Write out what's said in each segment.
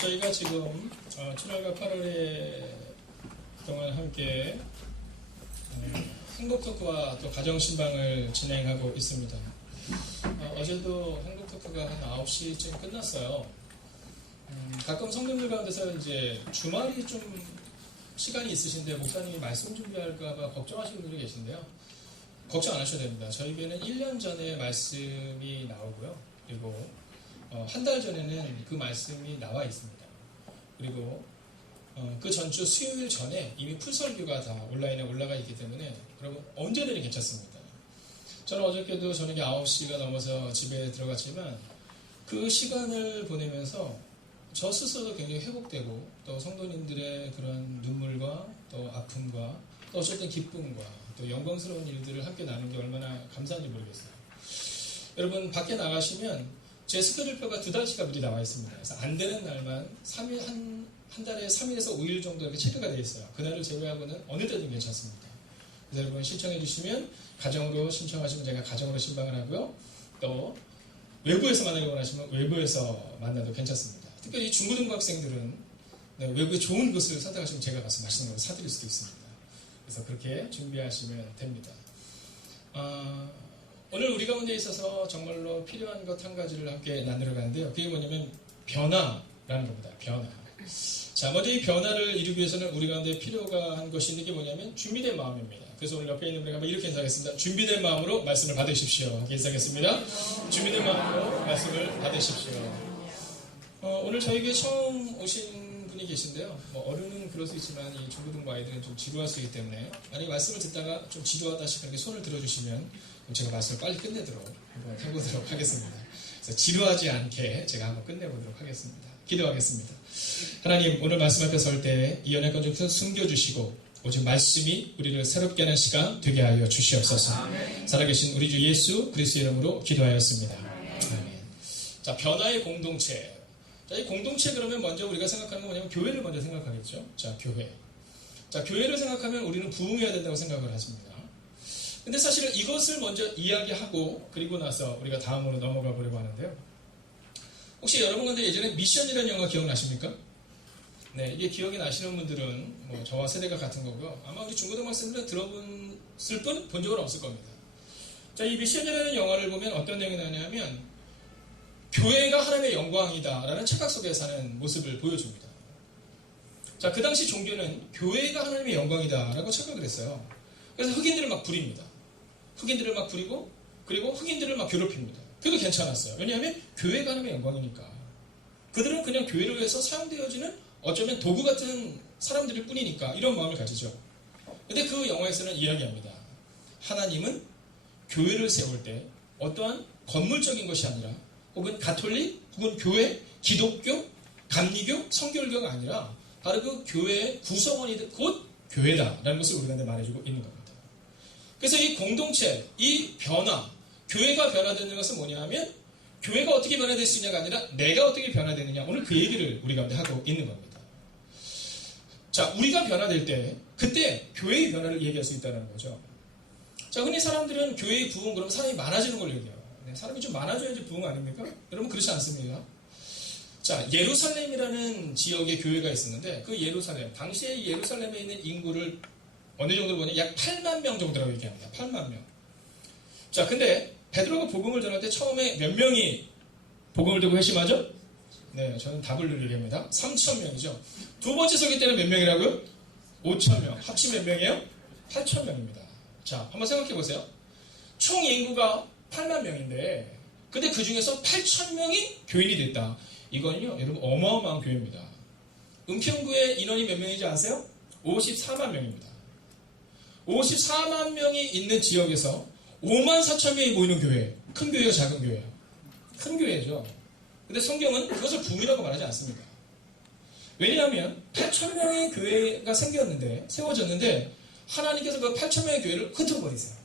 저희가 지금 7월과 8월에 동안 함께 행복토크와 또 가정신방을 진행하고 있습니다. 어제도 행복토크가 한 9시쯤 끝났어요. 가끔 성도님들 가운데서 이제 주말이 좀 시간이 있으신데 목사님이 말씀 준비할까봐 걱정하시는 분들이 계신데요. 걱정 안 하셔도 됩니다. 저희에게는 1년 전에 말씀이 나오고요. 그리고 한 달 전에는 그 말씀이 나와 있습니다. 그리고 그 전주 수요일 전에 이미 풀설교가 다 온라인에 올라가 있기 때문에 여러분 언제든 괜찮습니다. 저는 어저께도 저녁에 9시가 넘어서 집에 들어갔지만 그 시간을 보내면서 저 스스로도 굉장히 회복되고 또 성도님들의 그런 눈물과 또 아픔과 또 어쨌든 기쁨과 또 영광스러운 일들을 함께 나누는 게 얼마나 감사한지 모르겠어요. 여러분 밖에 나가시면 제 스케줄표가 2달치가 미리 나와 있습니다. 그래서 안 되는 날만 3일, 한 달에 3일에서 5일 정도 이렇게 체크가 되어 있어요. 그날을 제외하고는 어느 때든 괜찮습니다. 그래서 여러분 신청해 주시면 가정으로 신청하시면 제가 가정으로 신방을 하고요. 또 외부에서 만나기 원하시면 외부에서 만나도 괜찮습니다. 특별히 중고등부 학생들은 외부에 좋은 곳을 선택하시면 제가 가서 맛있는 걸 사드릴 수도 있습니다. 그래서 그렇게 준비하시면 됩니다. 오늘 우리 가운데 있어서 정말로 필요한 것 한 가지를 함께 나누러 가는데요. 그게 뭐냐면 변화라는 겁니다. 변화. 자, 먼저 이 변화를 이루기 위해서는 우리 가운데 필요가 한 것이 있는 게 뭐냐면 준비된 마음입니다. 그래서 오늘 옆에 있는 분에게 한번 이렇게 인사하겠습니다. 준비된 마음으로 말씀을 받으십시오. 이렇게 인사하겠습니다. 준비된 마음으로 말씀을 받으십시오. 오늘 저에게 처음 오신 분이 계신데요. 어른은 그럴 수 있지만 이 중고등부 아이들은 좀 지루할 수 있기 때문에 만약에 말씀을 듣다가 좀 지루하다 싶으면 손을 들어주시면 제가 말씀을 빨리 끝내도록 한번 해보도록 하겠습니다. 그래서 지루하지 않게 제가 한번 끝내보도록 하겠습니다. 기도하겠습니다. 하나님, 오늘 말씀 앞에 설 때 이 연약한 중에서 숨겨주시고 오직 말씀이 우리를 새롭게 하는 시간 되게 하여 주시옵소서. 아멘. 살아계신 우리 주 예수 그리스도의 이름으로 기도하였습니다. 아멘. 자, 변화의 공동체. 자, 이 공동체 그러면 먼저 우리가 생각하는 건 뭐냐면 교회를 먼저 생각하겠죠. 자, 교회. 자, 교회를 생각하면 우리는 부흥해야 된다고 생각을 하십니다. 근데 사실은 이것을 먼저 이야기하고 그리고 나서 우리가 다음으로 넘어가 보려고 하는데요. 혹시 여러분 가운데 예전에 미션이라는 영화 기억나십니까? 네, 이게 기억이 나시는 분들은 저와 세대가 같은 거고요. 아마 우리 중고등 학생들은 들어봤을 뿐 본 적은 없을 겁니다. 자, 이 미션이라는 영화를 보면 어떤 내용이 나냐면 교회가 하나님의 영광이다라는 착각 속에 사는 모습을 보여줍니다. 자, 그 당시 종교는 교회가 하나님의 영광이다라고 착각을 했어요. 그래서 흑인들을 막 부립니다. 흑인들을 막 부리고 그리고 흑인들을 막 괴롭힙니다. 그래도 괜찮았어요. 왜냐하면 교회가 하나님의 영광이니까. 그들은 그냥 교회를 위해서 사용되어지는 어쩌면 도구 같은 사람들일 뿐이니까 이런 마음을 가지죠. 근데 그 영화에서는 이야기합니다. 하나님은 교회를 세울 때 어떠한 건물적인 것이 아니라 혹은 가톨릭, 혹은 교회, 기독교, 감리교, 성결교가 아니라 바로 그 교회의 구성원이 곧 교회다라는 것을 우리한테 말해주고 있는 겁니다. 그래서 이 공동체, 이 변화, 교회가 변화되는 것은 뭐냐 하면 교회가 어떻게 변화될 수 있냐가 아니라 내가 어떻게 변화되느냐, 오늘 그 얘기를 우리 가운데 하고 있는 겁니다. 자, 우리가 변화될 때 그때 교회의 변화를 얘기할 수 있다는 거죠. 자, 흔히 사람들은 교회의 부흥 그러면 사람이 많아지는 걸 얘기해요. 네, 사람이 좀 많아져야지 부흥 아닙니까? 여러분 그렇지 않습니까? 자, 예루살렘이라는 지역에 교회가 있었는데 그 예루살렘, 당시에 예루살렘에 있는 인구를 어느 정도로 보냐 약 8만 명 정도라고 얘기합니다. 8만 명. 자, 근데 베드로가 복음을 전할 때 처음에 몇 명이 복음을 듣고 회심하죠? 네, 저는 답을 얘기합니다. 3,000명이죠. 두 번째 설교 때는 몇 명이라고요? 5,000명. 합치면 몇 명이에요? 8,000명입니다. 자, 한번 생각해 보세요. 총 인구가 8만 명인데 근데 그 중에서 8,000명이 교인이 됐다. 이건요, 여러분 어마어마한 교회입니다. 은평구의 인원이 몇 명인지 아세요? 54만 명입니다. 54만 명이 있는 지역에서 5만 4천 명이 모이는 교회. 큰 교회요, 작은 교회요? 큰 교회죠. 근데 성경은 그것을 부흥이라고 말하지 않습니다. 왜냐하면 8천 명의 교회가 생겼는데, 세워졌는데 하나님께서 그 8천 명의 교회를 흩어버리세요.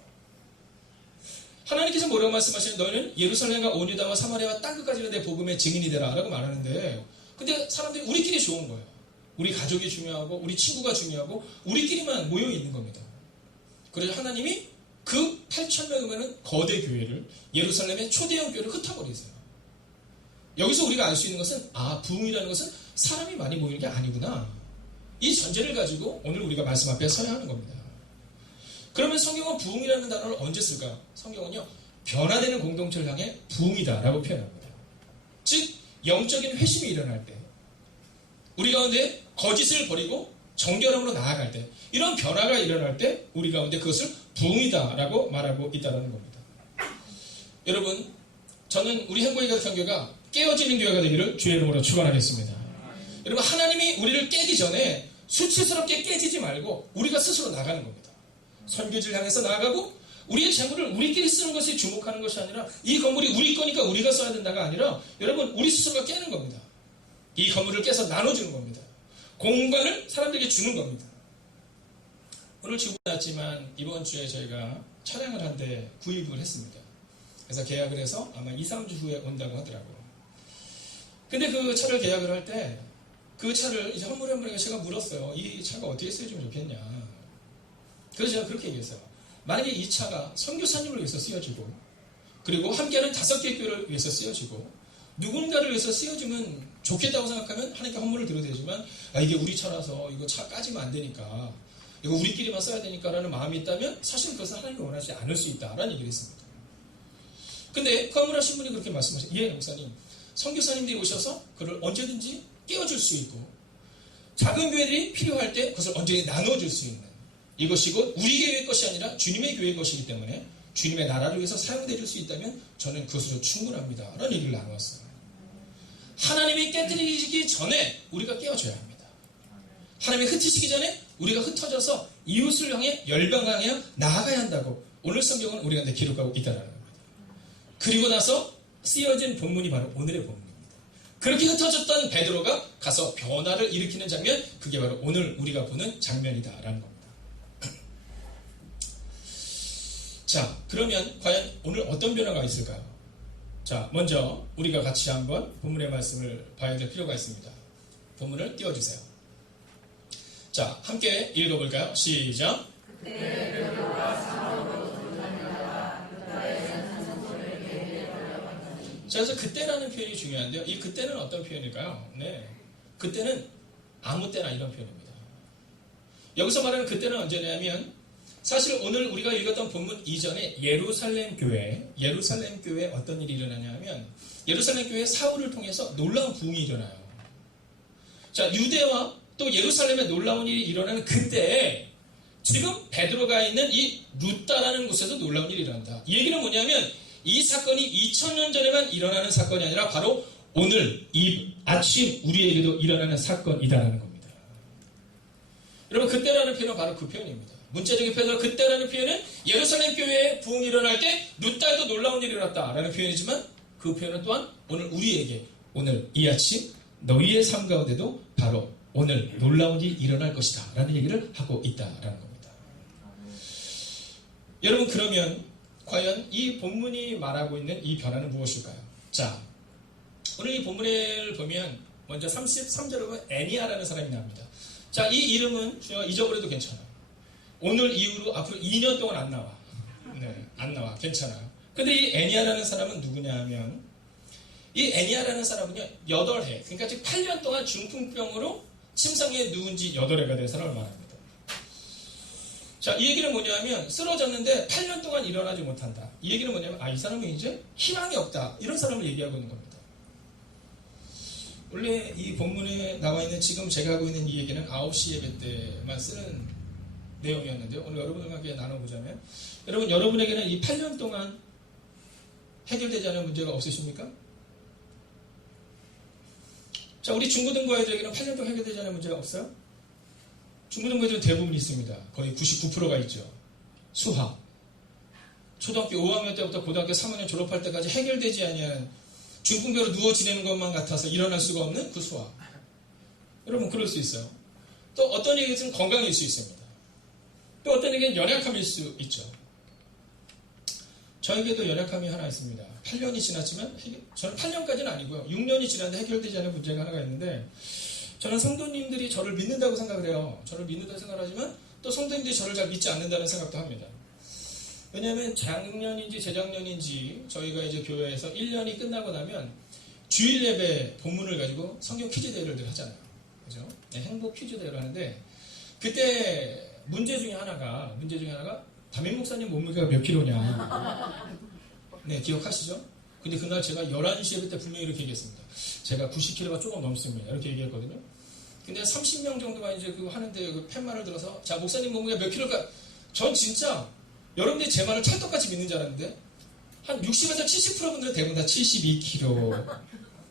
하나님께서 뭐라고 말씀하시면 너희는 예루살렘과 온 유다와 사마리아와 땅끝까지 내 복음의 증인이 되라 라고 말하는데, 근데 사람들이 우리끼리 좋은 거예요. 우리 가족이 중요하고 우리 친구가 중요하고 우리끼리만 모여 있는 겁니다. 그래서 하나님이 그 8,000명이면 거대 교회를 예루살렘의 초대형 교회를 흩어버리세요. 여기서 우리가 알 수 있는 것은 부흥이라는 것은 사람이 많이 모이는 게 아니구나. 이 전제를 가지고 오늘 우리가 말씀 앞에 서야 하는 겁니다. 그러면 성경은 부흥이라는 단어를 언제 쓸까요? 성경은요, 변화되는 공동체를 향해 부흥이다라고 표현합니다. 즉 영적인 회심이 일어날 때, 우리 가운데 거짓을 버리고 정결함으로 나아갈 때, 이런 변화가 일어날 때 우리 가운데 그것을 부흥이다라고 말하고 있다는 겁니다. 여러분, 저는 우리 행복이 가득한 교회가 깨어지는 교회가 되기를 주의 이름으로 축원하겠습니다. 여러분, 하나님이 우리를 깨기 전에 수치스럽게 깨지지 말고 우리가 스스로 나가는 겁니다. 선교지를 향해서 나아가고 우리의 재물을 우리끼리 쓰는 것에 주목하는 것이 아니라 이 건물이 우리 거니까 우리가 써야 된다가 아니라 여러분, 우리 스스로가 깨는 겁니다. 이 건물을 깨서 나눠주는 겁니다. 공간을 사람들에게 주는 겁니다. 오늘 지금 났지만 이번 주에 저희가 차량을 한 대 구입을 했습니다. 그래서 계약을 해서 아마 2, 3주 후에 온다고 하더라고요. 근데 그 차를 계약을 할 때 그 차를 이제 한 분에게 제가 물었어요. 이 차가 어떻게 쓰여주면 좋겠냐. 그래서 제가 그렇게 얘기했어요. 만약에 이 차가 선교사님을 위해서 쓰여지고 그리고 함께하는 5개의 교회를 위해서 쓰여지고 누군가를 위해서 쓰여주면 좋겠다고 생각하면 하나님께 헌물을 드려도 되지만 이게 우리 차라서 이거 차 까지면 안 되니까 이거 우리끼리만 써야 되니까 라는 마음이 있다면 사실 그것은 하나님이 원하지 않을 수 있다라는 얘기를 했습니다. 근데 그 건물하신 분이 그렇게 말씀하셨어요. 예, 목사님. 선교사님들이 오셔서 그를 언제든지 깨워줄 수 있고 작은 교회들이 필요할 때 그것을 언제든지 나눠줄 수 있는 이것이 곧 우리 교회의 것이 아니라 주님의 교회의 것이기 때문에 주님의 나라를 위해서 사용되줄 수 있다면 저는 그것으로 충분합니다. 라는 얘기를 나누었어요. 하나님이 깨뜨리기 전에 우리가 깨워줘야 합니다. 하나님이 흩으시기 전에 우리가 흩어져서 이웃을 향해 열방을 향해 나아가야 한다고 오늘 성경은 우리 가운데 기록하고 있다는 겁니다. 그리고 나서 쓰여진 본문이 바로 오늘의 본문입니다. 그렇게 흩어졌던 베드로가 가서 변화를 일으키는 장면, 그게 바로 오늘 우리가 보는 장면이다라는 겁니다. 자, 그러면 과연 오늘 어떤 변화가 있을까요? 자, 먼저 우리가 같이 한번 본문의 말씀을 봐야 될 필요가 있습니다. 본문을 띄워주세요. 자, 함께 읽어볼까요? 시작. 자, 그래서 그때라는 표현이 중요한데요. 이 그때는 어떤 표현일까요? 네, 그때는 아무 때나 이런 표현입니다. 여기서 말하는 그때는 언제냐면 사실 오늘 우리가 읽었던 본문 이전에 예루살렘 교회에 어떤 일이 일어나냐면 예루살렘 교회 사울을 통해서 놀라운 부흥이 일어나요. 자, 유대와 또 예루살렘에 놀라운 일이 일어나는 그때에 지금 베드로가 있는 이 루다라는 곳에서 놀라운 일이 일어난다. 이 얘기는 뭐냐면 이 사건이 2000년 전에만 일어나는 사건이 아니라 바로 오늘 이 아침 우리에게도 일어나는 사건이다라는 겁니다. 여러분, 그때라는 표현은 바로 그 표현입니다. 문자적인 표현으로 그때라는 표현은 예루살렘 교회에 부흥이 일어날 때 루다에도 놀라운 일이 일어났다라는 표현이지만 그 표현은 또한 오늘 우리에게 오늘 이 아침 너희의 삶 가운데도 바로 오늘 놀라운 일이 일어날 것이다 라는 얘기를 하고 있다라는 겁니다. 여러분, 그러면 과연 이 본문이 말하고 있는 이 변화는 무엇일까요? 자, 오늘 이 본문을 보면 먼저 33절에 보면 애니아라는 사람이 나옵니다. 자, 이 이름은 잊어버려도 괜찮아요. 오늘 이후로 앞으로 2년 동안 안 나와. 네, 안 나와. 괜찮아요. 근데 이 애니아라는 사람은 누구냐 하면 이 애니아라는 사람은요 8해, 그러니까 즉 8년 동안 중풍병으로 침상에 누운 지 8해가 된 사람을 말합니다. 자, 이 얘기는 뭐냐면 쓰러졌는데 8년 동안 일어나지 못한다. 이 얘기는 뭐냐면 이 사람은 이제 희망이 없다. 이런 사람을 얘기하고 있는 겁니다. 원래 이 본문에 나와 있는 지금 제가 하고 있는 이 얘기는 9시 예배 때만 쓰는 내용이었는데요. 오늘 여러분과 함께 나눠보자면 여러분, 여러분에게는 이 8년 동안 해결되지 않은 문제가 없으십니까? 자, 우리 중고등부 아이들에게는 8년 동안 해결되지 않은 문제가 없어요? 중고등부 애들은 대부분 있습니다. 거의 99%가 있죠. 수학. 초등학교 5학년 때부터 고등학교 3학년 졸업할 때까지 해결되지 아니한 중풍배로 누워 지내는 것만 같아서 일어날 수가 없는 그 수학. 여러분, 그럴 수 있어요. 또 어떤 얘기는 건강일 수 있습니다. 또 어떤 얘기는 연약함일 수 있죠. 저에게도 연약함이 하나 있습니다. 8년이 지났지만 저는 8년까지는 아니고요. 6년이 지났는데 해결되지 않은 문제가 하나가 있는데 저는 성도님들이 저를 믿는다고 생각을 해요. 저를 믿는다고 생각하지만 또 성도님들이 저를 잘 믿지 않는다는 생각도 합니다. 왜냐하면 작년인지 재작년인지 저희가 이제 교회에서 1년이 끝나고 나면 주일 예배 본문을 가지고 성경 퀴즈 대회를 늘 하잖아요. 그죠? 네, 행복 퀴즈 대회를 하는데 그때 문제 중에 하나가 담임 목사님 몸무게가 몇 킬로냐. 네, 기억하시죠? 근데 그날 제가 11시 예배 때 분명히 이렇게 얘기했습니다. 제가 90킬로가 조금 넘습니다. 이렇게 얘기했거든요. 근데 30명 정도가 이제 그거 하는데 그 팻말을 들어서 자, 목사님 몸무게가 몇 킬로가 전 진짜 여러분들이 제 말을 찰떡같이 믿는 줄 알았는데 한 60에서 70% 분들은 대부분 다 72kg,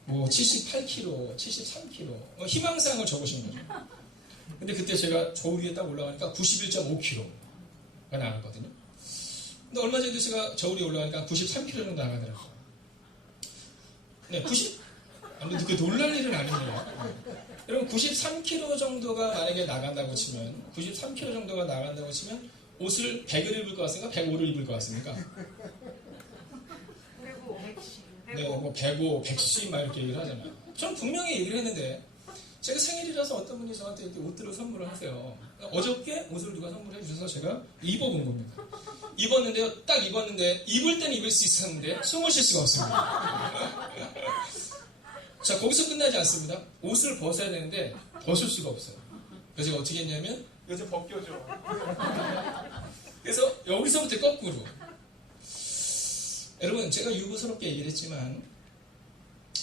뭐 78kg, 73kg 희망사항을 적으신 거죠. 근데 그때 제가 저 위에 딱 올라가니까 91.5kg가 나왔거든요. 근데 얼마 전에도 제가 저 위에 올라가니까 93kg 정도 나가더라고요. 네, 90. 아무래도 그 놀랄 일은 아닙니다. 여러분 93kg 정도가 만약에 나간다고 치면 옷을 100을 입을 것 같습니까? 105를 입을 것 같습니까? 105, 네, 뭐 105, 110 막 이렇게 얘기를 하잖아요. 저는 분명히 얘기를 했는데 제가 생일이라서 어떤 분이 저한테 이렇게 옷들을 선물을 하세요. 어저께 옷을 누가 선물해 주셔서 제가 입어본 겁니다. 입었는데요. 딱 입었는데 입을 때는 입을 수 있었는데 숨을 쉴 수가 없습니다. 자, 거기서 끝나지 않습니다. 옷을 벗어야 되는데 벗을 수가 없어요. 그래서 제가 어떻게 했냐면 여기서 벗겨줘. 그래서 여기서부터 거꾸로. 여러분, 제가 유부스럽게 얘기를 했지만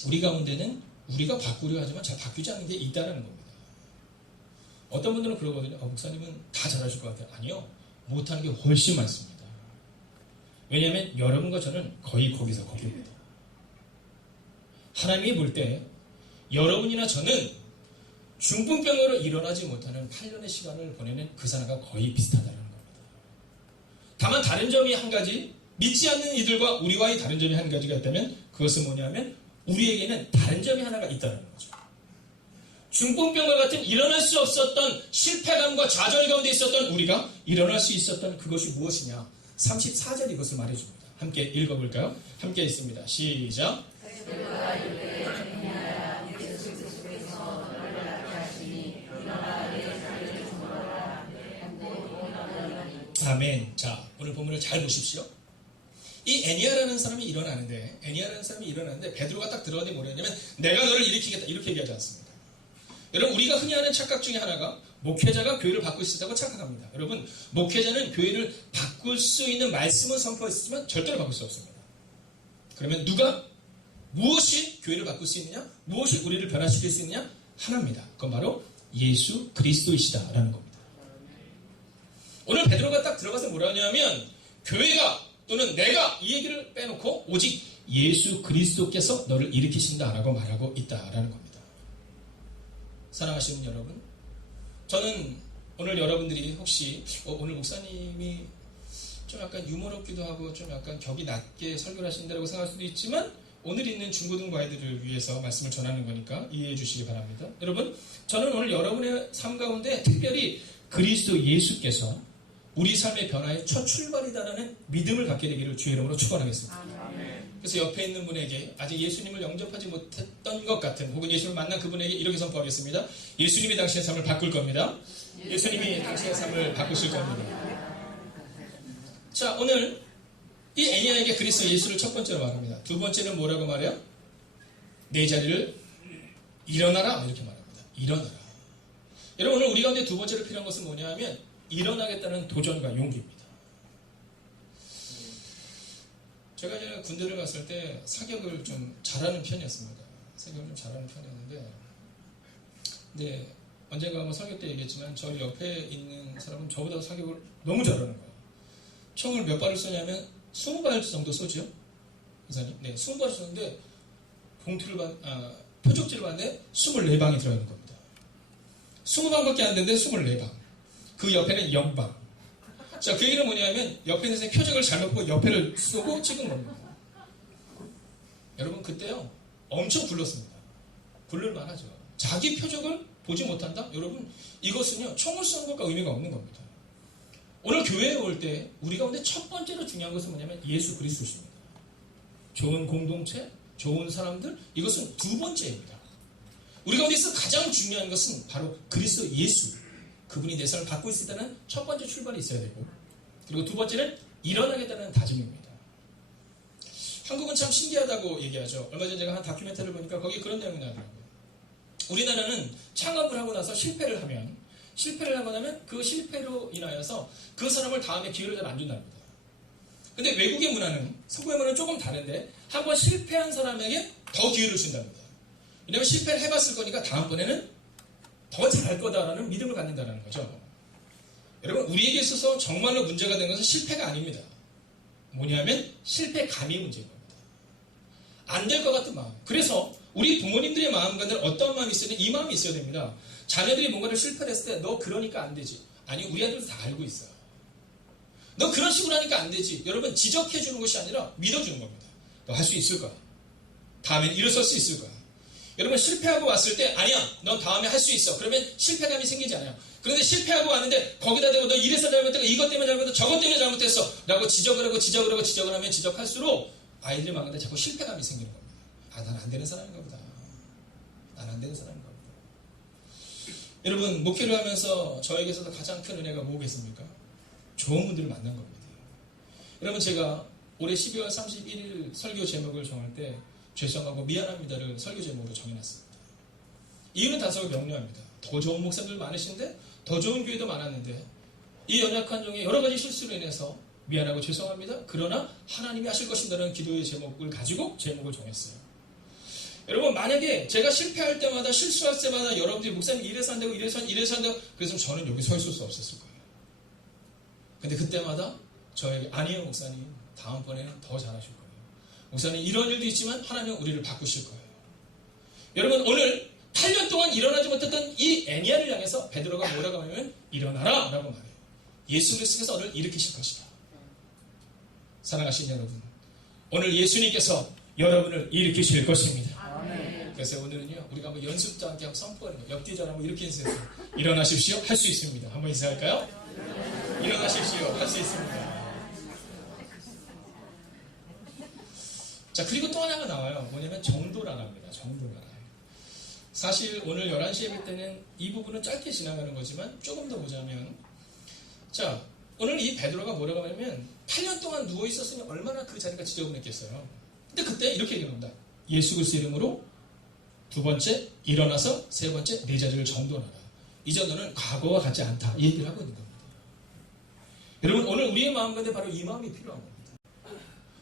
우리 가운데는 우리가 바꾸려 하지만 잘 바뀌지 않는 게 있다는 겁니다. 어떤 분들은 그러거든요. 목사님은 다 잘하실 것 같아요. 아니요. 못하는 게 훨씬 많습니다. 왜냐하면 여러분과 저는 거의 거기서 거기입니다. 하나님이 볼 때 여러분이나 저는 중풍병으로 일어나지 못하는 8년의 시간을 보내는 그 사람과 거의 비슷하다는 겁니다. 다만 다른 점이 한 가지, 믿지 않는 이들과 우리와의 다른 점이 한 가지가 있다면 그것은 뭐냐면 우리에게는 다른 점이 하나가 있다는 거죠. 중풍병과 같은 일어날 수 없었던 실패감과 좌절 가운데 있었던 우리가 일어날 수 있었던 그것이 무엇이냐. 34절 이것을 말해줍니다. 함께 읽어볼까요? 함께 있습니다. 시작. 아멘. 자, 오늘 본문을 잘 보십시오. 이 애니아라는 사람이 일어나는데 베드로가 딱 들어가는데 뭐랬냐면 내가 너를 일으키겠다 이렇게 얘기하지 않습니다. 여러분, 우리가 흔히 하는 착각 중에 하나가 목회자가 교회를 바꿀 수 있다고 착각합니다. 여러분, 목회자는 교회를 바꿀 수 있는 말씀은 선포했지만 절대로 바꿀 수 없습니다. 그러면 누가 무엇이 교회를 바꿀 수 있느냐? 무엇이 우리를 변화시킬 수 있느냐? 하나입니다. 그건 바로 예수 그리스도이시다라는 겁니다. 오늘 베드로가 딱 들어가서 뭐라 하냐면 교회가 또는 내가 이 얘기를 빼놓고 오직 예수 그리스도께서 너를 일으키신다라고 말하고 있다라는 겁니다. 사랑하시는 여러분, 저는 오늘 여러분들이 혹시 오늘 목사님이 좀 약간 유머롭기도 하고 좀 약간 격이 낮게 설교를 하신다고 생각할 수도 있지만 오늘 있는 중고등부 아이들을 위해서 말씀을 전하는 거니까 이해해 주시기 바랍니다. 여러분, 저는 오늘 여러분의 삶 가운데 특별히 그리스도 예수께서 우리 삶의 변화의 첫 출발이다라는 믿음을 갖게 되기를 주의 이름으로 축원하겠습니다. 그래서 옆에 있는 분에게 아직 예수님을 영접하지 못했던 것 같은 혹은 예수님을 만난 그분에게 이렇게 선포하겠습니다. 예수님이 당신의 삶을 바꿀 겁니다. 예수님이 당신의 삶을 바꾸실 겁니다. 자, 오늘 이 애니아에게 그리스도 예수를 첫 번째로 말합니다. 두 번째는 뭐라고 말해요? 내 자리를 일어나라 이렇게 말합니다. 일어나라. 여러분, 오늘 우리 가운데 두 번째로 필요한 것은 뭐냐 하면 일어나겠다는 도전과 용기입니다. 제가 이제 군대를 갔을 때 사격을 좀 잘하는 편이었습니다. 사격을 좀 잘하는 편이었는데 근데 언젠가 한번 설교 때 얘기했지만 저희 옆에 있는 사람은 저보다 사격을 너무 잘하는 거예요. 총을 몇 발을 쏘냐면 20발 정도 쏘죠. 이사님? 네, 20발 쏘는데 표적지를 봤는데 24방이 들어있는 겁니다. 20방밖에 안 되는데 24방. 그 옆에는 0방. 자, 그 얘기는 뭐냐면 옆에 있는 사람이 표적을 잘못 보고 옆에를 쏘고 찍은 겁니다. 여러분, 그때요 엄청 굴렀습니다. 굴릴만 하죠. 자기 표적을 보지 못한다? 여러분, 이것은요 총을 쏘는 것과 의미가 없는 겁니다. 오늘 교회에 올 때 우리 가운데 첫 번째로 중요한 것은 뭐냐면 예수 그리스도십니다. 좋은 공동체, 좋은 사람들, 이것은 두 번째입니다. 우리 가운데서 가장 중요한 것은 바로 그리스도 예수, 그분이 내 삶을 바꿀 수 있다는 첫 번째 출발이 있어야 되고, 그리고 두 번째는 일어나겠다는 다짐입니다. 한국은 참 신기하다고 얘기하죠. 얼마 전에 제가 한 다큐멘터리를 보니까 거기 그런 내용이 나더라고요. 우리나라는 창업을 하고 나서 실패를 하고 나면 그 실패로 인하여서 그 사람을 다음에 기회를 잘 안 준답니다. 근데 외국의 문화는, 서구의 문화는 조금 다른데 한번 실패한 사람에게 더 기회를 준답니다. 왜냐하면 실패를 해봤을 거니까 다음번에는 더 잘할 거다라는 믿음을 갖는다는 거죠. 여러분, 우리에게 있어서 정말로 문제가 되는 것은 실패가 아닙니다. 뭐냐면 실패감이 문제인 겁니다. 안 될 것 같은 마음. 그래서 우리 부모님들의 마음과는 어떤 마음이 있어야 되냐? 이 마음이 있어야 됩니다. 자녀들이 뭔가를 실패를 했을 때 너 그러니까 안 되지. 아니, 우리 아들도 다 알고 있어요. 너 그런 식으로 하니까 안 되지. 여러분, 지적해 주는 것이 아니라 믿어주는 겁니다. 너 할 수 있을 거야. 다음엔 일어설 수 있을 거야. 여러분, 실패하고 왔을 때 아니야, 넌 다음에 할 수 있어. 그러면 실패감이 생기지 않아요. 그런데 실패하고 왔는데 거기다 대고 너 이래서 잘못했고 이것 때문에 잘못했고 저것 때문에 잘못했어 라고 지적을 하면 지적할수록 아이들이 막는데 자꾸 실패감이 생기는 겁니다. 아, 난 안 되는 사람인가 보다. 난 안 되는 사람인가 보다. 여러분, 목회를 하면서 저에게서도 가장 큰 은혜가 뭐겠습니까? 좋은 분들을 만난 겁니다. 여러분, 제가 올해 12월 31일 설교 제목을 정할 때 죄송하고 미안합니다를 설교 제목으로 정해놨습니다. 이유는 다소 명료합니다. 더 좋은 목사들 많으신데 더 좋은 교회도 많았는데 이 연약한 종의 여러 가지 실수로 인해서 미안하고 죄송합니다. 그러나 하나님이 하실 것입니다라는 기도의 제목을 가지고 제목을 정했어요. 여러분, 만약에 제가 실패할 때마다 실수할 때마다 여러분들이 목사님 이래서 안 되고 이래서 안 되고 그래서 저는 여기 서 있을 수 없었을 거예요. 근데 그때마다 저에게 아니에요 목사님, 다음번에는 더 잘하실 거예요. 목사님, 이런 일도 있지만 하나님은 우리를 바꾸실 거예요. 여러분, 오늘 8년 동안 일어나지 못했던 이 애니아를 향해서 베드로가 뭐라고 하냐면 일어나라 라고 말해요. 예수 그리스도께서 너를 일으키실 것이다. 사랑하신 여러분, 오늘 예수님께서 여러분을 일으키실 것입니다. 아멘. 그래서 오늘은요, 우리가 한번 연습자 함께 한번 선포하는 거예요. 옆뒤 전 한번 이렇게 인사해서 일어나십시오. 할 수 있습니다. 한번 인사할까요? 일어나십시오. 할 수 있습니다. 자, 그리고 또 하나가 나와요. 뭐냐면 정도라랍니다. 정도라. 사실 오늘 11시 예배 때는 이 부분은 짧게 지나가는 거지만 조금 더 보자면, 자, 오늘 이 베드로가 뭐라고 하냐면 8년 동안 누워 있었으면 얼마나 그 자리가 지저분했겠어요. 근데 그때 이렇게 얘기합니다. 예수 그리스도 이름으로 두 번째 일어나서 세 번째 네 자리를 정돈하라. 이제 너는 과거와 같지 않다. 이 얘기를 하고 있는 겁니다. 여러분, 오늘 우리의 마음 가운데 바로 이 마음이 필요한 겁니다.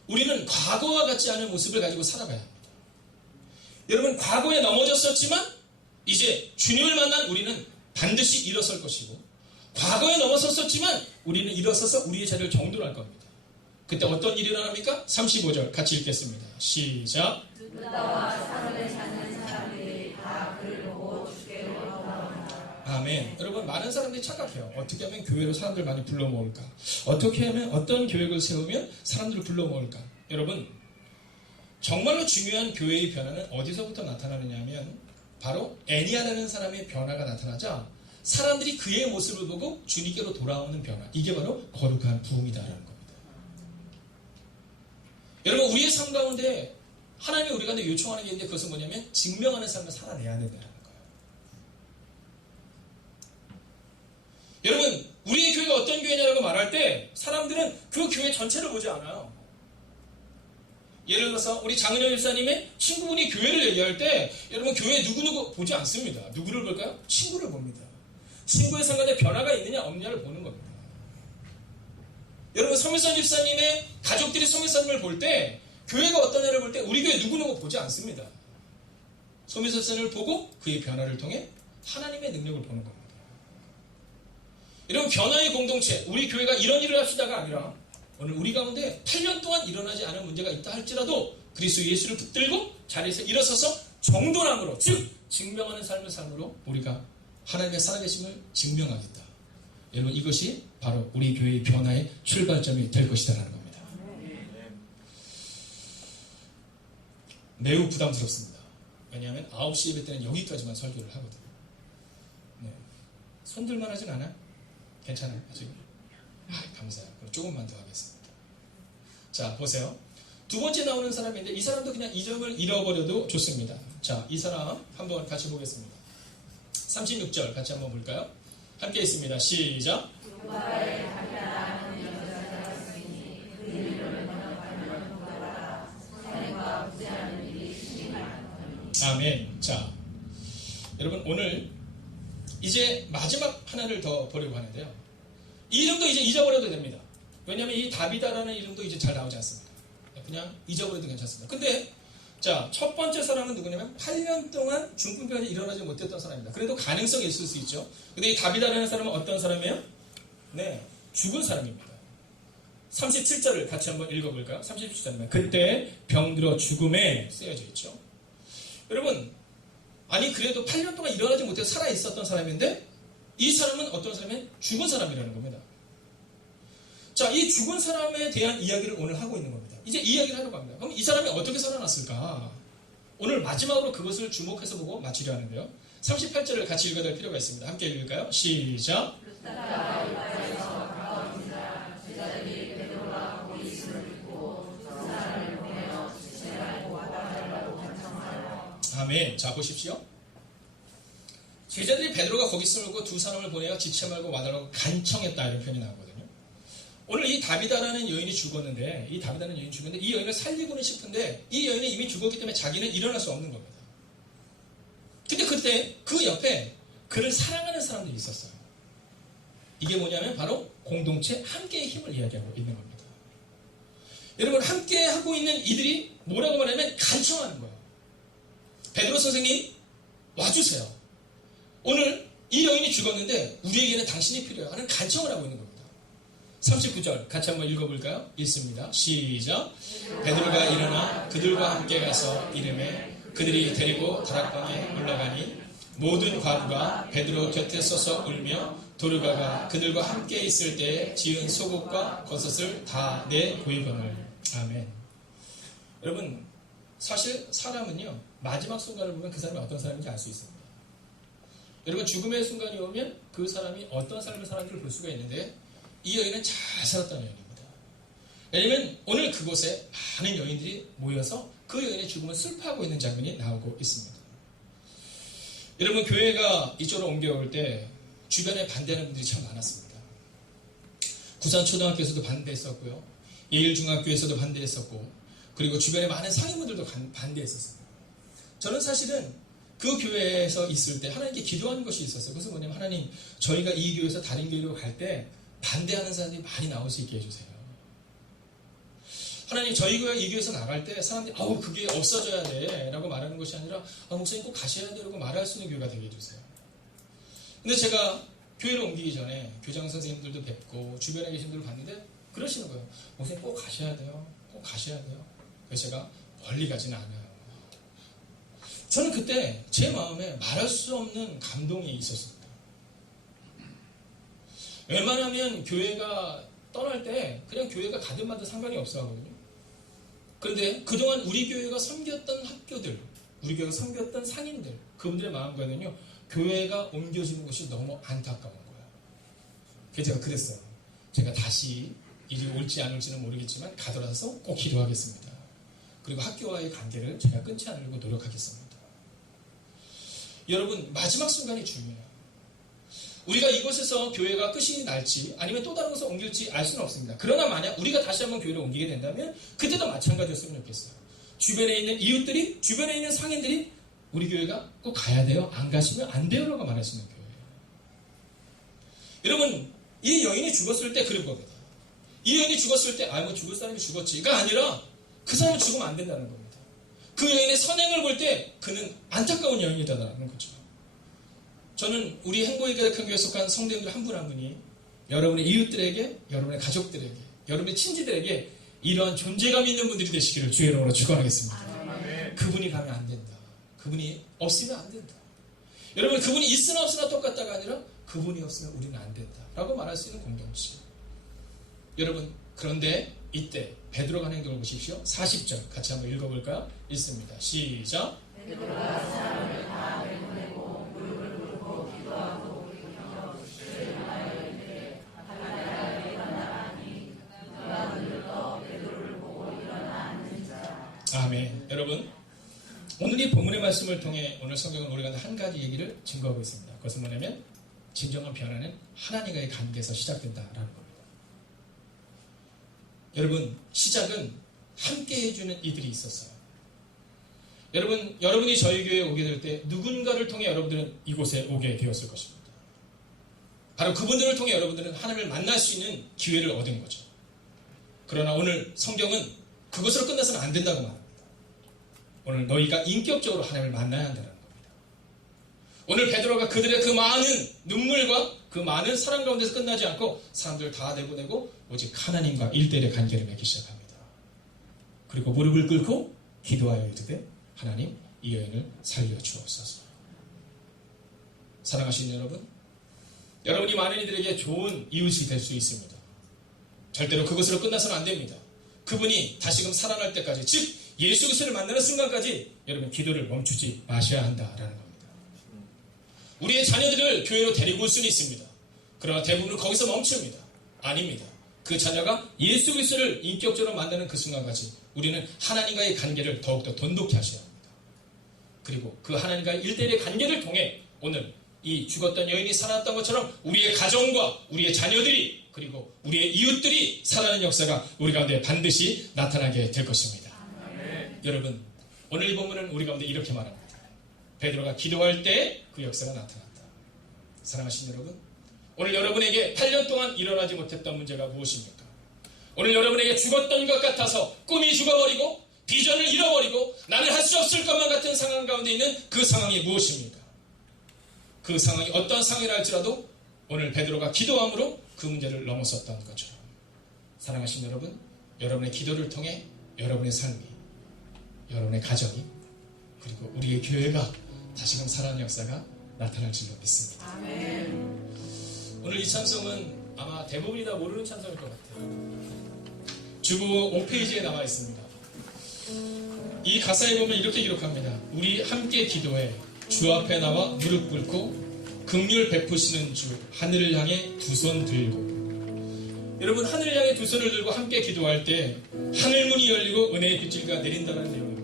우리는 과거와 같지 않은 모습을 가지고 살아가야 합니다. 여러분, 과거에 넘어졌었지만 이제 주님을 만난 우리는 반드시 일어설 것이고, 과거에 넘어섰었지만 우리는 일어서서 우리의 자리를 정돈할 겁니다. 그때 어떤 일이 일어납니까? 35절 같이 읽겠습니다. 시작. 유다와 사울을 찾는 사람들이 다 그를 보고 주께로 돌아온다. 아멘. 여러분, 많은 사람들이 착각해요. 어떻게 하면 교회로 사람들 많이 불러 모을까? 어떻게 하면 어떤 계획을 세우면 사람들을 불러 모을까? 여러분, 정말로 중요한 교회의 변화는 어디서부터 나타나느냐 하면 바로 애니아라는 사람의 변화가 나타나자 사람들이 그의 모습을 보고 주님께로 돌아오는 변화. 이게 바로 거룩한 부흥이다라는 겁니다. 여러분, 우리의 삶 가운데 하나님이 우리 가운데 요청하는 게 있는데 그것은 뭐냐면 증명하는 삶을 살아내야 된다는 거예요. 여러분, 우리의 교회가 어떤 교회냐라고 말할 때 사람들은 그 교회 전체를 보지 않아요. 예를 들어서 우리 장은영 일사님의 친구분이 교회를 얘기할 때 여러분, 교회 누구누구 보지 않습니다. 누구를 볼까요? 친구를 봅니다. 친구의 상관에 변화가 있느냐 없느냐를 보는 겁니다. 여러분, 소매선 집사님의 가족들이 소매선님을 볼 때 교회가 어떠냐를 볼 때 우리 교회 누구누구 보지 않습니다. 소매선 집사님을 보고 그의 변화를 통해 하나님의 능력을 보는 겁니다. 여러분, 변화의 공동체, 우리 교회가 이런 일을 합시다가 아니라 오늘 우리 가운데 8년 동안 일어나지 않은 문제가 있다 할지라도 그리스도 예수를 붙들고 자리에서 일어서서 정돈함으로, 즉 증명하는 삶의 삶으로 우리가 하나님의 살아계심을 증명하겠다. 여러분, 이것이 바로 우리 교회의 변화의 출발점이 될 것이다라는 겁니다. 매우 부담스럽습니다. 왜냐하면 9시 예배 때는 여기까지만 설교를 하거든요. 네. 손들만 하진 않아요? 괜찮아요? 지금? 감사해요. 그럼 조금만 더 하겠습니다. 자, 보세요. 두 번째 나오는 사람인데 이 사람도 그냥 이점을 잃어버려도 좋습니다. 자, 이 사람 한번 같이 보겠습니다. 36절 같이 한번 볼까요? 함께 있습니다. 시작. 누가의 발견하는 여자가 있으니 그 이름을 번역하면 누가라. 아멘. 자, 여러분 오늘 이제 마지막 하나를 더 보려고 하는데요. 이 이름도 이제 잊어버려도 됩니다. 왜냐하면 이 다비다라는 이름도 이제 잘 나오지 않습니다. 그냥 잊어버려도 괜찮습니다. 근데 자, 첫 번째 사람은 누구냐면 8년 동안 중풍병이 일어나지 못했던 사람입니다. 그래도 가능성이 있을 수 있죠. 근데 이 다비다라는 사람은 어떤 사람이에요? 네, 죽은 사람입니다. 37절을 같이 한번 읽어볼까요? 37절입니다. 그때 병들어 죽음에 쓰여져 있죠. 여러분, 아니 그래도 8년 동안 일어나지 못해서 살아있었던 사람인데 이 사람은 어떤 사람이에요? 죽은 사람이라는 겁니다. 자, 이 죽은 사람에 대한 이야기를 오늘 하고 있는 겁니다. 이제 이야기를 하려고 합니다. 그럼 이 사람이 어떻게 살아났을까? 오늘 마지막으로 그것을 주목해서 보고 마치려 하는데요. 38절을 같이 읽어야 될 필요가 있습니다. 함께 읽을까요? 시작. 아멘. 자, 보십시오. 제자들이 베드로가 거기 있음을 보고 두 사람을 보내어 지체 말고 와달라고 간청했다 이런 표현이 나오거든요. 오늘 이 다비다라는 여인이 죽었는데 이 다비다라는 여인이 죽었는데 이 여인을 살리고는 싶은데 이 여인은 이미 죽었기 때문에 자기는 일어날 수 없는 겁니다. 근데 그때 그 옆에 그를 사랑하는 사람들이 있었어요. 이게 뭐냐면 바로 공동체 함께의 힘을 이야기하고 있는 겁니다. 여러분 함께 하고 있는 이들이 뭐라고 말하면 간청하는 거예요. 베드로 선생님 와주세요. 오늘 이 여인이 죽었는데 우리에게는 당신이 필요해요 하는 간청을 하고 있는 겁니다. 39절 같이 한번 읽어볼까요? 읽습니다. 시작. 베드로가 일어나 그들과 함께 가서 이름에 그들이 데리고 다락방에 올라가니 모든 과부가 베드로 곁에 서서 울며 도르가가 그들과 함께 있을 때에 지은 속옷과 겉옷을 다 내보이거늘. 아멘. 여러분 사실 사람은요 마지막 순간을 보면 그 사람이 어떤 사람인지 알 수 있습니다. 여러분 죽음의 순간이 오면 그 사람이 어떤 삶을 살았는지를 볼 수가 있는데 이 여인은 잘 살았다는 여인입니다. 왜냐하면 오늘 그곳에 많은 여인들이 모여서 그 여인의 죽음을 슬퍼하고 있는 장면이 나오고 있습니다. 여러분 교회가 이쪽으로 옮겨올 때 주변에 반대하는 분들이 참 많았습니다. 구산초등학교에서도 반대했었고요. 예일중학교에서도 반대했었고 그리고 주변에 많은 상인분들도 반대했었습니다. 저는 사실은 그 교회에서 있을 때 하나님께 기도하는 것이 있었어요. 그것은 뭐냐면 하나님 저희가 이 교회에서 다른 교회로 갈 때 반대하는 사람들이 많이 나올 수 있게 해주세요. 하나님 저희 교회 이 교회에서 나갈 때 사람들이 그게 없어져야 돼 라고 말하는 것이 아니라 목사님 꼭 가셔야 돼 라고 말할 수 있는 교회가 되게 해주세요. 근데 제가 교회로 옮기기 전에 교장 선생님들도 뵙고 주변에 계신 분들 봤는데 그러시는 거예요. 목사님 꼭 가셔야 돼요. 꼭 가셔야 돼요. 그래서 제가 멀리 가지는 않아요. 저는 그때 제 마음에 말할 수 없는 감동이 있었습니다. 웬만하면 교회가 떠날 때 그냥 교회가 가든 말든 상관이 없어 하거든요. 그런데 그동안 우리 교회가 섬겼던 학교들, 우리 교회가 섬겼던 상인들, 그분들의 마음과는요, 교회가 옮겨지는 것이 너무 안타까운 거예요. 그래서 제가 그랬어요. 제가 다시 일이 올지 안 올지는 모르겠지만 가더라도 꼭 기도하겠습니다. 그리고 학교와의 관계를 제가 끊지 않으려고 노력하겠습니다. 여러분 마지막 순간이 중요해요. 우리가 이곳에서 교회가 끝이 날지 아니면 또 다른 곳에 옮길지 알 수는 없습니다. 그러나 만약 우리가 다시 한번 교회를 옮기게 된다면 그때도 마찬가지였으면 좋겠어요. 주변에 있는 이웃들이 주변에 있는 상인들이 우리 교회가 꼭 가야 돼요? 안 가시면 안 돼요? 라고 말할 수 있는 교회예요. 여러분 이 여인이 죽었을 때 그럴 겁니다. 이 여인이 죽었을 때 죽을 사람이 죽었지가 아니라 그 사람은 죽으면 안 된다는 겁니다. 그 여인의 선행을 볼 때 그는 안타까운 여인이다라는 거죠. 저는 우리 행복의교회 교회에 속한 성도님들 한 분 한 분이 여러분의 이웃들에게, 여러분의 가족들에게, 여러분의 친지들에게 이러한 존재감 있는 분들이 되시기를 주의 이름으로 축원하겠습니다. 그분이 가면 안 된다. 그분이 없으면 안 된다. 여러분 그분이 있으나 없으나 똑같다가 아니라 그분이 없으면 우리는 안 된다. 라고 말할 수 있는 공동체. 여러분 그런데 이때 베드로가 하는 행동을 보십시오. 40절 같이 한번 읽어볼까요? 읽습니다. 시작. 베드로가 사람을 다 내보내고 무릎을 꿇고 기도하고 주를 향하여 이르되 하나가 일어나라니 그가 들어 베드로를 보고 일어나 앉은 자. 아멘. 여러분 오늘 이 본문의 말씀을 통해 오늘 성경은 우리가 한 가지 얘기를 증거하고 있습니다. 그것은 뭐냐면 진정한 변화는 하나님과의 관계에서 시작된다라는 겁니다. 여러분 시작은 함께 해주는 이들이 있었어요. 여러분이 저희 교회에 오게 될 때 누군가를 통해 여러분들은 이곳에 오게 되었을 것입니다. 바로 그분들을 통해 여러분들은 하나님을 만날 수 있는 기회를 얻은 거죠. 그러나 오늘 성경은 그것으로 끝나서는 안 된다고 말합니다. 오늘 너희가 인격적으로 하나님을 만나야 한다는 겁니다. 오늘 베드로가 그들의 그 많은 눈물과 그 많은 사랑 가운데서 끝나지 않고 사람들을 다 내보내고 오직 하나님과 1대1의 관계를 맺기 시작합니다. 그리고 무릎을 꿇고 기도하여 이르되 하나님 이 여인을 살려주옵소서. 사랑하시는 여러분, 여러분이 많은 이들에게 좋은 이웃이 될 수 있습니다. 절대로 그것으로 끝나서는 안 됩니다. 그분이 다시금 살아날 때까지, 즉 예수 그리스도를 만나는 순간까지 여러분 기도를 멈추지 마셔야 한다라는 겁니다. 우리의 자녀들을 교회로 데리고 올 수는 있습니다. 그러나 대부분은 거기서 멈춥니다. 아닙니다. 그 자녀가 예수 그리스도를 인격적으로 만나는 그 순간까지 우리는 하나님과의 관계를 더욱더 돈독히 하셔야 합니다. 그리고 그 하나님과의 1대1의 관계를 통해 오늘 이 죽었던 여인이 살아났던 것처럼 우리의 가정과 우리의 자녀들이 그리고 우리의 이웃들이 살아나는 역사가 우리 가운데 반드시 나타나게 될 것입니다. 여러분, 오늘 이 본문은 우리 가운데 이렇게 말합니다. 베드로가 기도할 때 그 역사가 나타났다. 사랑하시는 여러분, 오늘 여러분에게 8년 동안 일어나지 못했던 문제가 무엇입니까? 오늘 여러분에게 죽었던 것 같아서 꿈이 죽어버리고 비전을 잃어버리고 나는 할 수 없을 것만 같은 상황 가운데 있는 그 상황이 무엇입니까? 그 상황이 어떤 상황이라 할지라도 오늘 베드로가 기도함으로 그 문제를 넘어섰던 것처럼 사랑하시는 여러분, 여러분의 기도를 통해 여러분의 삶이, 여러분의 가정이, 그리고 우리의 교회가 다시금 살아나는 역사가 나타날 줄로 믿습니다. 아멘. 오늘 이 찬송은 아마 대부분이 다 모르는 찬송일 것 같아요. 주보 5페이지에 나와 있습니다. 이 가사에 보면 이렇게 기록합니다. 우리 함께 기도해 주 앞에 나와 무릎 꿇고 긍휼 베푸시는 주 하늘을 향해 두 손 들고. 여러분, 하늘을 향해 두 손을 들고 함께 기도할 때 하늘문이 열리고 은혜의 빗줄기가 내린다는 내용입니다.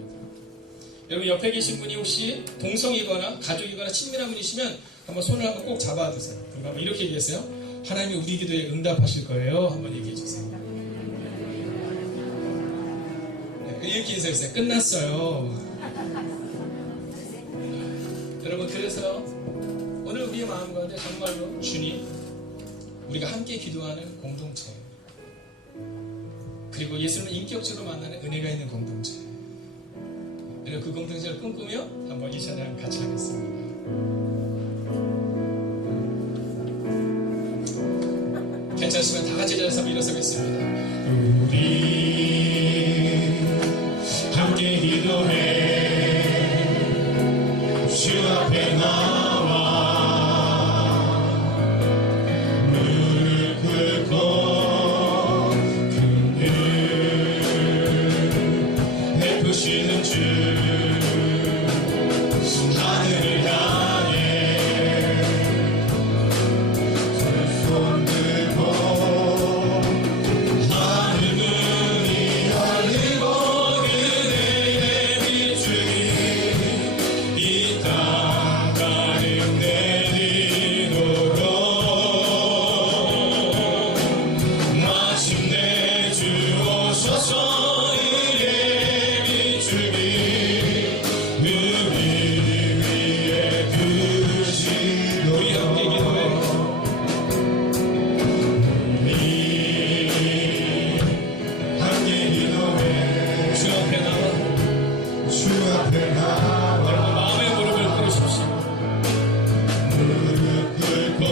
여러분, 옆에 계신 분이 혹시 동성이거나 가족이거나 친밀한 분이시면 한번 손을 한번 꼭 잡아주세요. 그리고 한번 이렇게 얘기하세요. 하나님이 우리 기도에 응답하실 거예요. 한번 얘기해 주세요. 네, 이렇게 인사해주세요. 끝났어요. 여러분, 그래서 오늘 우리의 마음 가운데 정말로 주님, 우리가 함께 기도하는 공동체, 그리고 예수님을 인격적으로 만나는 은혜가 있는 공동체, 그리고 그 공동체를 꿈꾸며 한번 이 찬양 같이 하겠습니다. 괜찮으시면 다 같이 자리에서 일어서겠습니다. 우리 함께 기도해 주 앞에 나와 무릎 꿇고 긍휼 베푸시는 주 하늘을 향해 두 손 들고 하늘문이 열리고 그대의 빗줄기 이 땅 가득 내리도록 마침내 주 오셔서 의의 빗줄기 우리 위에 부으시고 우리 함께 기도해 우리 함께 기도해 주 앞에 나와 주 앞에 나와 여러분 마음의 무릎을 꿇으십시오. 무릎 꿇고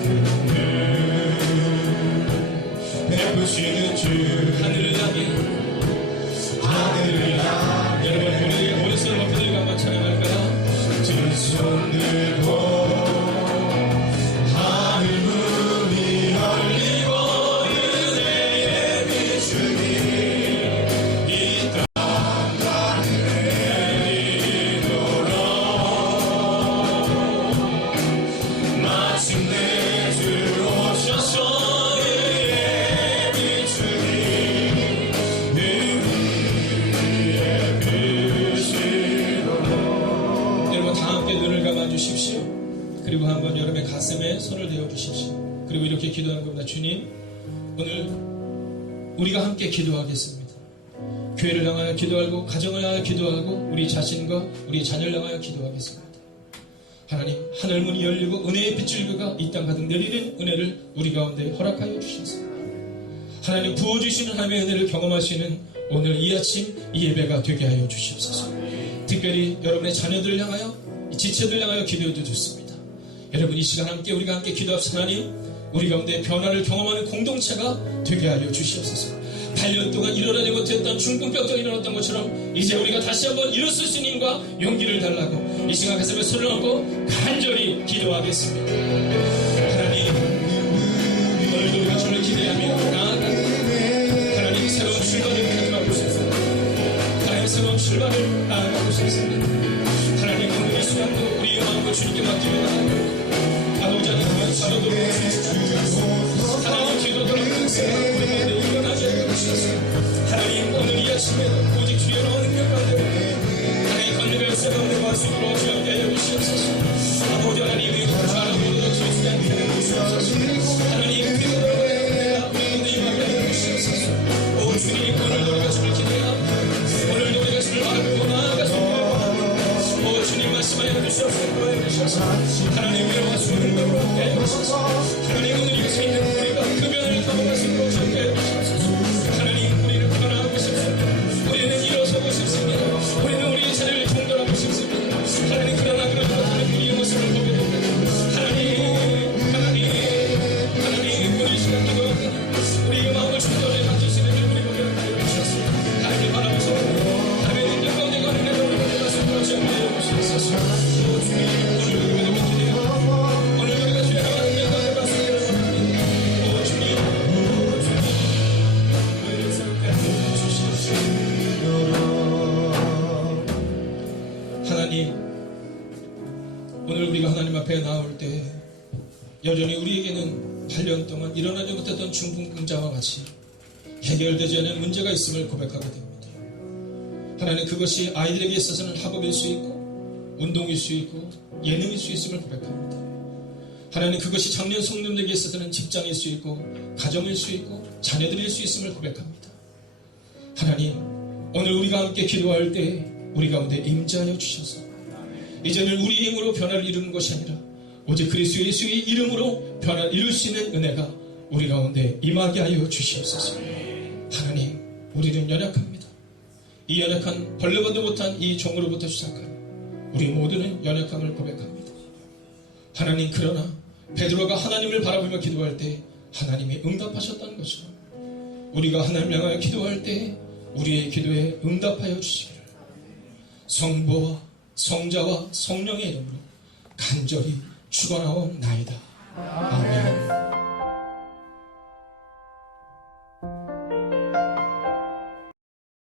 긍휼 베푸시는 주 하늘을 향해 여러분 우리 오른손을 엎드리고 한번 찬양할까요? 두 손 들고 하늘문이 열리고 은혜의 빗줄기 이 땅 가득 내리도록 마침내 주 오셔서 의의 빗줄기 여러분 다 함께 눈을 감아주십시오. 그리고 한번 여러분의 가슴에 손을 대어주십시오. 그리고 이렇게 기도하는 겁니다. 주님, 오늘 우리가 함께 기도하겠습니다. 교회를 향하여 기도하고 가정을 향하여 기도하고 우리 자신과 우리 자녀를 향하여 기도하겠습니다. 하나님, 하늘 문이 열리고 은혜의 빗줄기가 이 땅 가득 내리는 은혜를 우리 가운데 허락하여 주셔서 하나님 부어주시는 하나님의 은혜를 경험할 수 있는 오늘 이 아침 이 예배가 되게 하여 주시옵소서. 특별히 여러분의 자녀들을 향하여 지체들 향하여 기도해도 좋습니다. 여러분 이 시간 함께 우리가 함께 기도합시다. 하나님, 우리 가운데 변화를 경험하는 공동체가 되게 하여 주시옵소서. 8년 동안 일어나지 못했던 중풍병자가 일어났던 것처럼 이제 우리가 다시 한번 일어설 수 있는 힘과 용기를 달라고 이 시간 가슴에 손을 얹고 간절히 기도하겠습니다. 하나님, 오늘도 우리가 주를 기대하며 나아가는 하나님 새로운 출발을 가져가고 싶습니다. 하나님 새로운 출발을 나아가고 싶습니다. 하나님 오늘 이 시간도 우리의 마음을 주님께 맡기며 나아가고 아버지 하나님의 자녀들을 하나님 기도들을 항상 우리 가운데 일어나지 않고 하나님 오늘 이 아침에도 오직 주의 능력을 받으며 하나님 건너갈 수 없는 말씀으로 주여 함께 하여 주시옵소서. 아버지 하나님 자라고 주시지 않게 하여 주시옵소서. 하나님 기도를 내가 우리 가운데 임하게 하여 주시옵소서. 오 주님 오늘도 우리가 주를 기대하며 오늘도 우리가 주를 바라보고 나아가서 오 주님 말씀하여 주시옵소서. 하나님 위로와 주는 것으로 함께 하여 주시옵소서. 하나님 오늘 이곳에 있는 우리가 그 변을 경험할 수 있도록 함께 하여 주시옵소서. 하나님 우리를 변화하고 싶습니다. 우리는 일어서고 싶습니다. 우리는 우리의 자리를 종돌하고 싶습니다. 하나님 그러나 그러나 우리의 모습을 보게 됩니다. 하나님 우리 시간 기도합니다. 우리의 마음을 충돌해 만지시는 줄 우리 보게 하여 주셨습니다. 하나님 바라보소 하나님의 능력 가운데 가는 내 우리 가운데 가서 그렇지 않게 하여 주시옵소서. 오 주님 오늘 우리가 믿게 되어 오늘 우리가 주의 나라를 내 가운데 가서 기도합니다. 오 주님 우리를 새롭게 하여 주시옵소서. 하나님, 오늘 우리가 하나님 앞에 나올 때 여전히 우리에게는 8년 동안 일어나지 못했던 중풍병자와 같이 해결되지 않은 문제가 있음을 고백하게 됩니다. 하나님, 그것이 아이들에게 있어서는 학업일 수 있고 운동일 수 있고 예능일 수 있음을 고백합니다. 하나님, 그것이 장년 성도들에게 있어서는 직장일 수 있고 가정일 수 있고 자녀들일 수 있음을 고백합니다. 하나님, 오늘 우리가 함께 기도할 때 우리 가운데 임재하여 주셔서 이제는 우리의 힘으로 변화를 이루는 것이 아니라 오직 그리스도 예수의 이름으로 변화를 이룰 수 있는 은혜가 우리 가운데 임하게 하여 주시옵소서. 하나님, 우리는 연약합니다. 이 연약한 벌레번도 못한 이 종으로부터 시작한 우리 모두는 연약함을 고백합니다. 하나님, 그러나 베드로가 하나님을 바라보며 기도할 때 하나님이 응답하셨다는 것처럼 우리가 하나님을 향하여 기도할 때 우리의 기도에 응답하여 주시기를 성부와 성자와 성령의 이름으로 간절히 축원하옵나이다. 아멘.